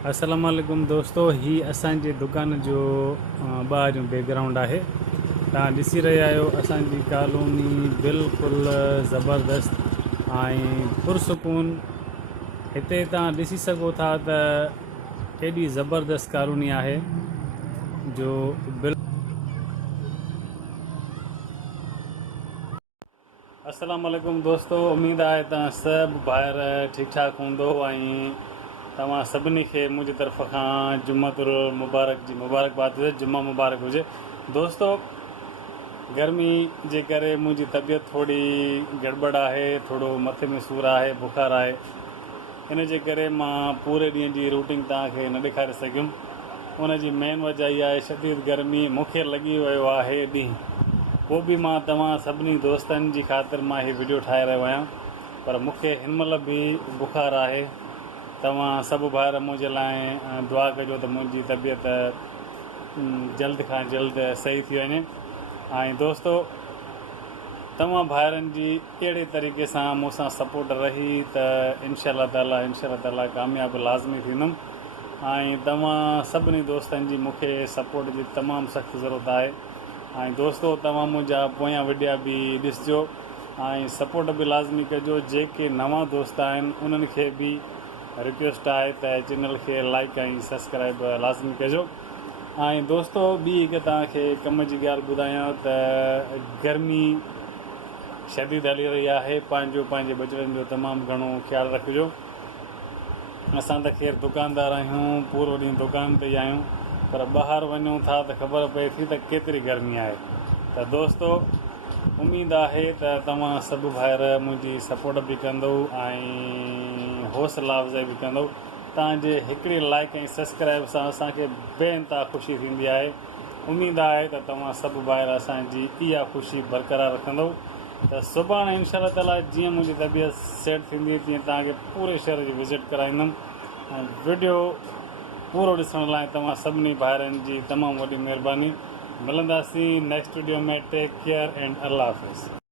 अस्सलाम वालेकुम दोस्तों, ही असांजे दुकान जो ॿाहिरियों बैकग्राउंड आहे। तव्हां ॾिसी रहिया आहियो असांजी कॉलोनी बिल्कुलु ज़बरदस्त ऐं पुरसकून। हिते तव्हां ॾिसी सघो था त एॾी ज़बरदस्त कॉलोनी आहे जो अस्सलाम वालेकुम दोस्तों, उम्मीद आहे तव्हां सभु ॿाहिरि ठीकु ठाक हूंदो ऐं तव्हां सभिनी खे मुंहिंजी तरफ़ खां जुम्मतुल मुबारक जी मुबारकबाद हुजे, जुम्मा मुबारक हुजे। दोस्तों, गर्मी जे करे मुंहिंजी तबियत थोरी गड़बड़ आहे, थोरो मथे में सूरु आहे, बुखार आहे। इन जे करे मां पूरे ॾींहं जी रूटीन तव्हांखे न ॾेखारे सघियुमि। उन जी मेन वजह इहा आहे शदीद गर्मी, मूंखे लॻी वियो आहे ॾींहुं। पोइ बि मां तव्हां सभिनी दोस्तनि जी ख़ातिर मां हीअ वीडियो ठाहे रहियो आहियां, पर मूंखे हिन महिल बि बुखार आहे। तव्हां सभु ॿार मुंहिंजे लाइ दुआ कजो त मुंहिंजी तबियत जल्द खां जल्द सही थी वञे। ऐं दोस्तो, तव्हां भाइरनि जी अहिड़े तरीक़े सां मूंसां सपोर्ट रही त इंशा ताला कामयाबु लाज़मी थींदुमि। ऐं तव्हां सभिनी दोस्तनि जी मूंखे सपोर्ट जी तमामु सख़्तु ज़रूरत आहे। ऐं दोस्तो, तव्हां मुंहिंजा पोयां वीडिया बि ॾिसजो ऐं सपोर्ट बि लाज़मी कजो। जेके नवां दोस्त आहिनि उन्हनि खे बि रिक्वेस्ट आहे त चैनल खे लाइक ऐं सब्सक्राइब लाज़मी कजो। ऐं दोस्तो, ॿी हिकु तव्हांखे कम जी ॻाल्हि ॿुधायां त गर्मी शदीद हली रही आहे। पंहिंजे बचड़नि जो तमामु घणो ख़्यालु रखिजो। असां त ख़ैर दुकानदार आहियूं, पूरो ॾींहुं दुकान ते ई आहियूं, पर ॿाहिरि वञूं था त ख़बर पए थी त केतिरी गर्मी आहे। त दोस्तो, उमेदु आहे त तव्हां सभु भाइर मुंहिंजी सपोर्ट बि कंदो ऐं हौसला अफ़ज़ाई बि कंदो। तव्हांजे हिकिड़ी लाइक ऐं सब्सक्राइब सां असांखे बेइंतहा ख़ुशी थींदी आहे। उमेदु आहे त तव्हां सभु भाइर असांजी इहा ख़ुशी बरक़रार रखंदो। त सुभाणे इंशा ताला जीअं मुंहिंजी तबियत सेट थींदी तीअं तव्हांखे पूरे शहर जी विज़िट कराईंदुमि। ऐं वीडियो पूरो ॾिसण लाइ तव्हां सभिनी भाइरनि जी तमामु वॾी महिरबानी। मिलंदासीं नेक्स्ट वीडियो में। टेक केयर एंड अल्लाह हाफ़िज़।